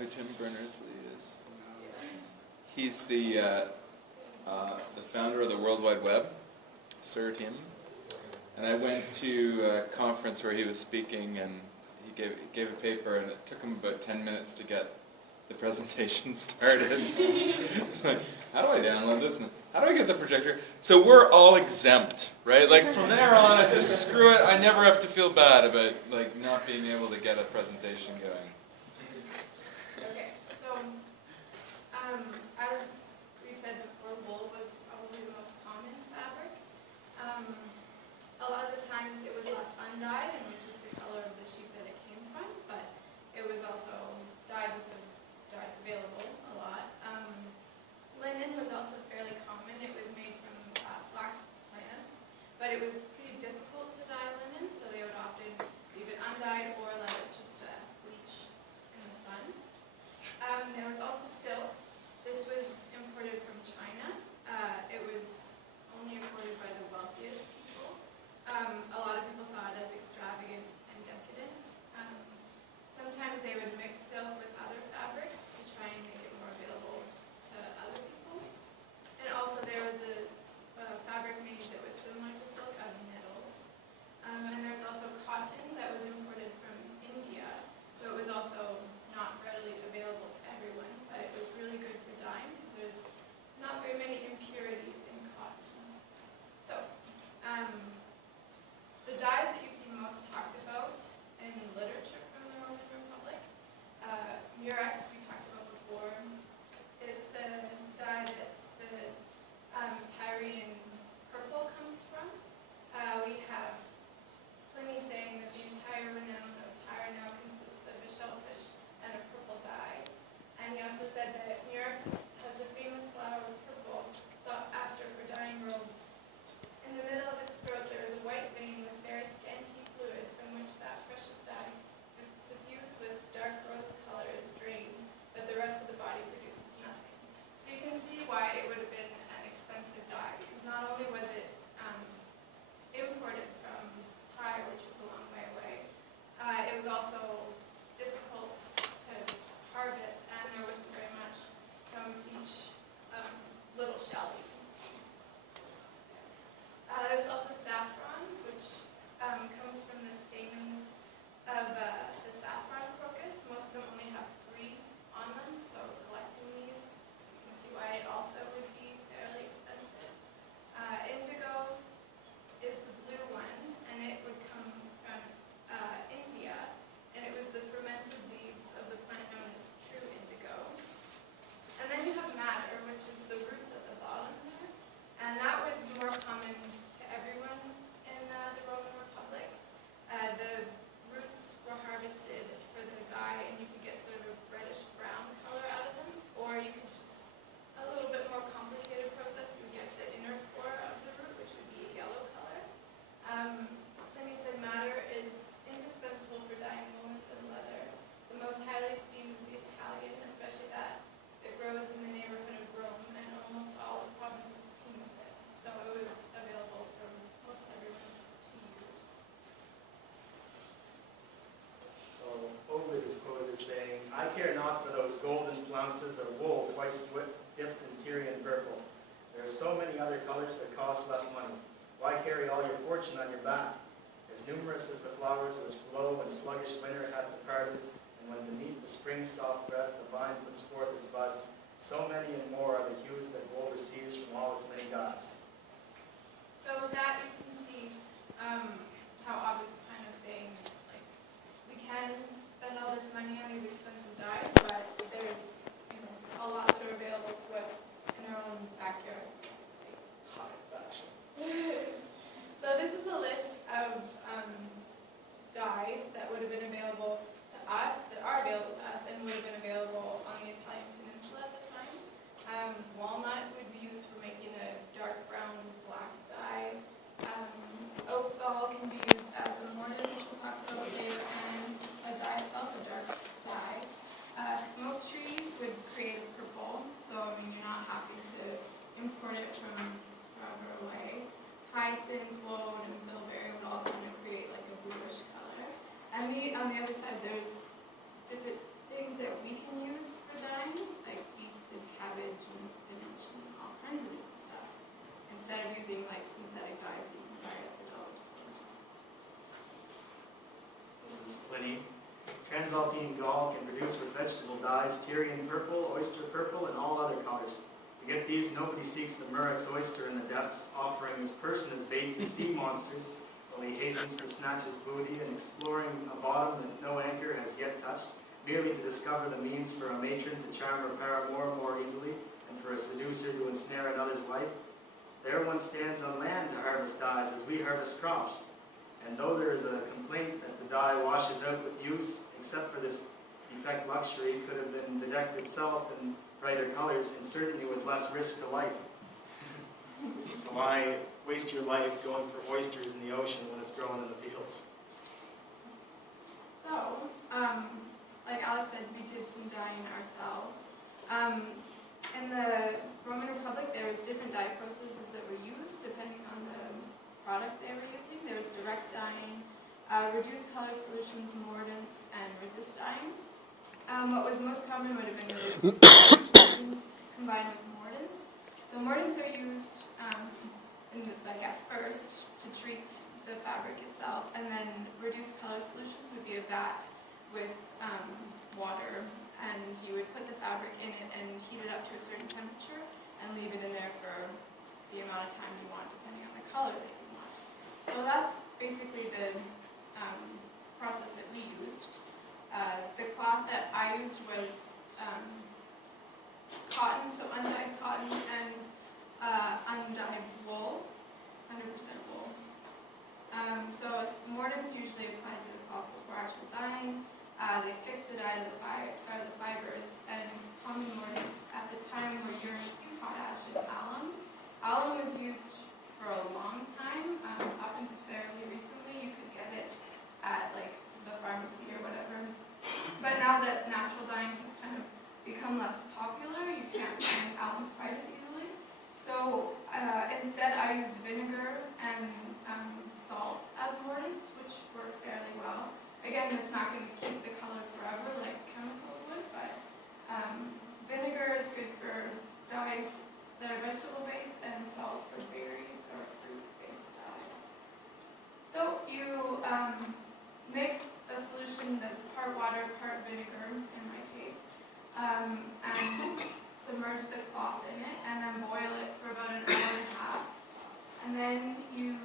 Who Tim Berners-Lee is. He's the founder of the World Wide Web, Sir Tim. And I went to a conference where he was speaking, and he gave a paper, and it took him about 10 minutes to get the presentation started. It's like, how do I download this? And how do I get the projector? So we're all exempt, right? Like from there on, I said, screw it. I never have to feel bad about like not being able to get a presentation going. Okay, so as we've said before, wool was probably the most common fabric. A lot of the times it was left undyed and was just the color of the sheep that it came from, but it was also dyed with the dyes available a lot. Linen was also fairly common. It was made from flax plants, but it was pretty difficult to dye linen, so they would often leave it undyed or let it just bleach in the sun. There was also silk. This was imported from China. It was only imported by the wealthiest people. A lot of people saw it as extravagant and decadent. Sometimes they would mix silk with other fabrics to try and make it more available to other people. And also there was a fabric made that was similar to silk out of nettles. And there's also cotton that was imported from India, so it was also not readily available to everyone, but it was really good for dyeing because there's not very many impurities in cotton. So, the dyes that you see most talked about in literature from the Roman Republic, Murex, we talked about before, is the dye that the Tyrian purple comes from. We have Pliny saying that the entire renown of Tyre now consists of a shellfish and a purple dye. And he also said that Murex has the famous flower of purple sought after for dyeing robes. In the middle of its throat there is a white vein with very scanty fluid from which that precious dye, if suffused with dark rose color, is drained, but the rest of the body produces nothing. So you can see why it would have been an expensive dye, because not only was it imported from Tyre, which was a long way away, it was also difficult to harvest, and there wasn't very much from each little shell you can see. There was also saffron, which comes from the stamens of the saffron crocus. Most of them only have 3 on them, so collecting these, you can see why it also would be fairly expensive. Indigo is the blue one, and it would come from India, and it was the fermented leaves of the plant known as true indigo. And then you have madder, which is the roots at the bottom there, and that was more common to everyone in the Roman Republic. The roots were harvested for their dye, and you could get sort of a reddish-brown color out of them, or you could just, a little bit more complicated process, you would get the inner core of the root, which would be a yellow color. Pliny said madder is indispensable for dyeing woolens and leather. The most highly esteemed is the Italian, especially that it grows in the neighborhood of Rome, and almost all of provinces teem with it. So it was available for most everyone to use. So Ovid is quoted as saying, "I care not for those golden flounces of wool twice dipped in Tyrian purple. There are so many other colors that cost less money. Why carry all your fortune on your back? As numerous as the flowers which blow when sluggish winter hath departed, and when beneath the spring's soft breath the vine puts forth its buds, so many and more are the hues that wool receives from all its many gods." So with that, you can see how Ovid's kind of saying, like, we can spend all this money on these expensive dyes, but there's a lot that are available to us in our own backyard. So this is a list of dyes that would have been available to us, that are available to us, and would have been available on the Italian peninsula at the time. Walnut would be used for making a dark brown black dye. Oak gall can be used as a mordant, which we'll talk about later, and a dye itself, a dark dye. algae gall can produce with vegetable dyes Tyrian purple, oyster purple, and all other colors. To get these, nobody seeks the Murex oyster in the depths, offering his person as bait to sea monsters, while he hastens to snatch his booty and exploring a bottom that no anchor has yet touched, merely to discover the means for a matron to charm her paramour more easily, and for a seducer to ensnare another's wife. There one stands on land to harvest dyes as we harvest crops, and though there is a complaint that the dye washes out with use, except for this defect luxury could have been bedecked itself in brighter colors and certainly with less risk to life. So why waste your life going for oysters in the ocean when it's growing in the fields? So, like Alex said, we did some dyeing ourselves. In the Roman Republic, there was different dye processes that were used depending on the product they were using. There was direct dyeing, reduced color solutions, mordants, and resist dyeing. What was most common would have been the reduced solutions combined with mordants. So mordants are used at first to treat the fabric itself, and then reduced color solutions would be a vat with water, and you would put the fabric in it and heat it up to a certain temperature and leave it in there for the amount of time you want, depending on the color that you want. So that's basically the process that we used. The cloth that I used was cotton, so undyed cotton, and undyed wool, 100% wool. So mordants usually apply to the cloth before actual dyeing. They fix the dye to the fibers, and common mordants at the time were urine, potash, and alum. Alum was used for a long time, up until fairly recently. You could get it at like the pharmacy or whatever. But now that natural dyeing has kind of become less popular, you can't find alum quite as easily. So instead I used vinegar and salt as mordants, which work fairly well. Again, it's not going to keep the color forever like chemicals would, but vinegar is good for dyes that are vegetable-based, and salt for berries or fruit-based dyes. So you mix a solution that's part water, part vinegar, in my case, and submerge the cloth in it, and then boil it for about an hour and a half. And then you